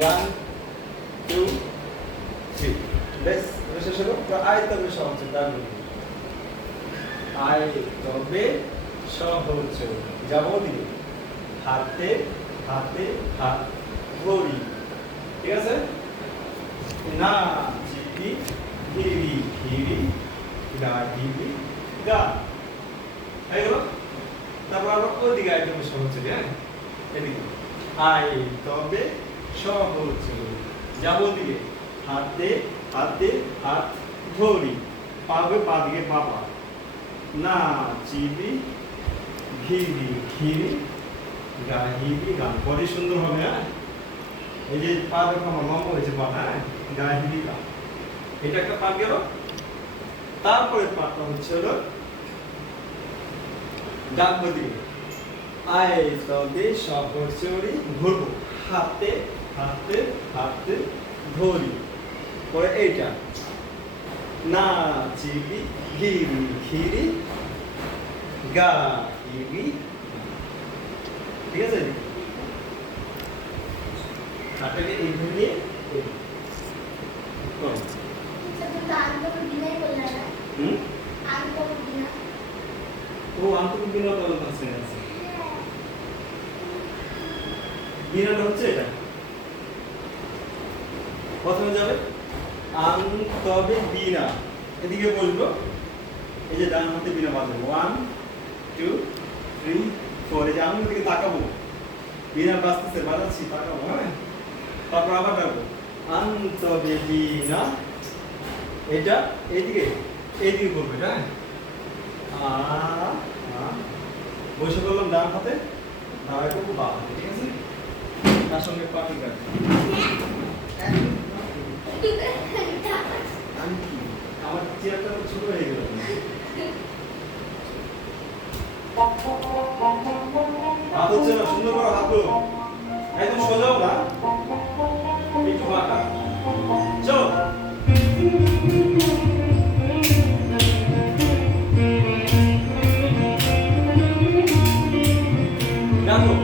One two three. বেশ শেষ হলো। আয় তবে সহজ, দারুণ। আয় তবে সহজ যাবতীয় হাতে হাতে হাত ধরি। ঠিক আছে? না চিবি ঘিরি ঘিরি গা ঘিরি গা। হয়ে গেল। তারপর আবার ওইদিকে আয় তবে সহজ, হ্যাঁ এদিকে আয় তবে সহজ যাবতীয় হাতে হাতে হাত ধরি। পাবে পা দিকে বাবা। না চিবি ঘিরি ঘিরি গাহিরি গান। পরে সুন্দর হবে, হ্যাঁ এই যে পা দেখো আমার লম্বা হয়েছে পা, হ্যাঁ গাহিরি গান। এটা একটা পাঠ গেল। তারপরে পাঠটা হচ্ছে হলো ডাক দিকে আয় তবে সহচরি ঘুরবো হাতে হাতে হাতে ধরি। পরে এইটা না চিবি ঘিরি ঘিরি গা ঘিরি। ঠিক আছে? হাতটাকে এইভাবে নিয়ে ও আন্তরিক বিনোদন আছে। বিনোদন হচ্ছে এটা। প্রথমে যাবে আন তবে বিনা, এদিকে বসবো। এই যে ডান হাতে বিনা বাঁধবো। 1 2 3 4। এই যে আমি ওদিকে তাকাবো, বিনা বাজতেছে, বাজাচ্ছি, তাকাবো, হ্যাঁ। তারপর আবার ডাকবো আন তবে বিনা। এটা এইদিকে এইদিকে করবে, হ্যাঁ। বসে বললাম ডান হাতে, দাঁড়ায় করবো বাম হাতে। ঠিক আছে? তার সঙ্গে পাটি কাটবে। আমার চেয়ারটা ছোট হয়ে গেল। হাত হচ্ছে না, সুন্দর করে হাত একদম সোজাও না, একটু বাঁকা। চলো দেখো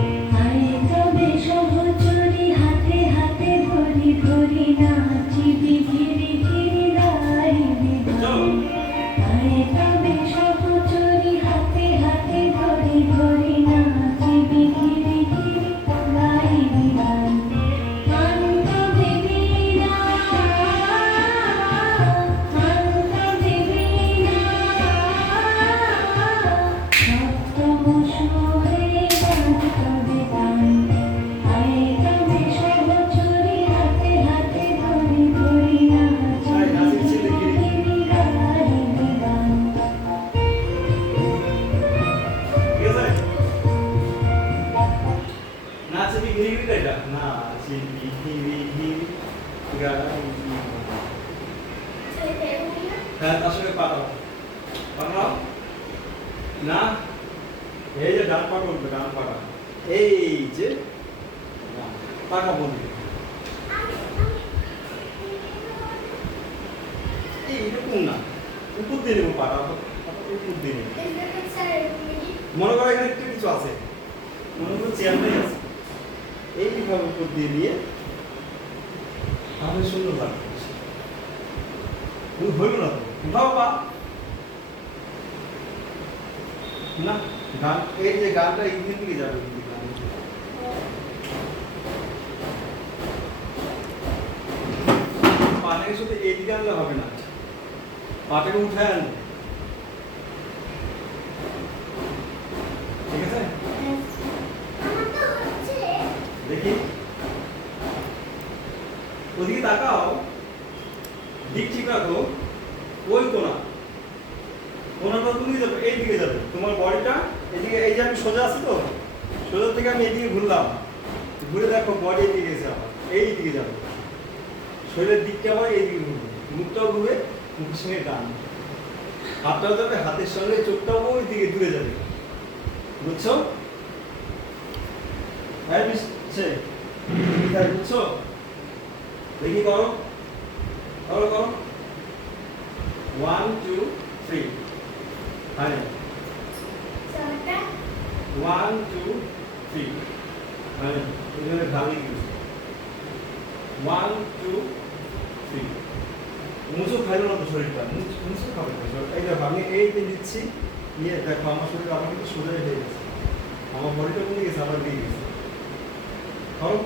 হ্যাঁ তার সঙ্গে পাঠাও পাঠাও না। এই যে ডান পা করবে, ডান পাটা এই যে পাটা বলবে এইরকম না, উপর দিয়ে নেবো পাটা, উপর দিয়ে নেবো। মনে করো এখানে একটু কিছু আছে, মনে করো চেয়ারটাই আছে, এইভাবে উপর দিয়ে নিয়ে তাহলে সুন্দর লাগবে। হইল না তো বাবা না। গান এই যে গানটা এইদিকে দিকে যাবে, পাটাকে শুধু এইদিকে আনলে হবে না, পাটাকে উঠে আনবে। ঠিক আছে? দেখি ওদিকে তাকাও, দিক ঠিক রাখো। ওই কোনাটা তুমি যাবে, এই দিকে যাবে তোমার বডিটা এদিকে। এই যে আমি সোজা আছি তো, সোজা থেকে আমি এদিকে ঘুরলাম, ঘুরে দেখো বডি এদিকে গেছে, আবার এই দিকে যাবে। শরীরের দিকটা আবার এইদিকে ঘুরবে, মুখটাও ঘুরবে, মুখের সঙ্গে ডান, হাতটাও যাবে, হাতের সঙ্গে চোখটাও ওই দিকে দূরে যাবে। বুঝছো? হ্যাঁ বুঝছে, বুঝছো? দেখি করো করো করো। 1 2 3 হ্যাঁ 1 2 3 হ্যাঁ এখানে ঢালি দিয়েছি। ওয়ান টু থ্রি মুসু খাইলো না তো শরীরটা মুসু খাবে না এই দেখো আমি এইতে নিচ্ছি নিয়ে দেখো আমার শরীর আমার কিন্তু সোজাই হয়ে গেছে আমার বডিটা কমে গেছে আমার দিয়ে গেছে খাও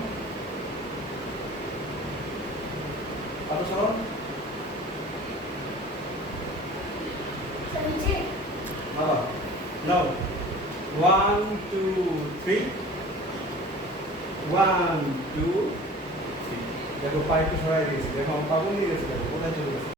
আরো সরো আবার নাও one two three one two three দেখো পাইপটা সরাই দিয়েছি দেখো আমার পাবন নিয়ে গেছে দেখো কোথায় চলে গেছে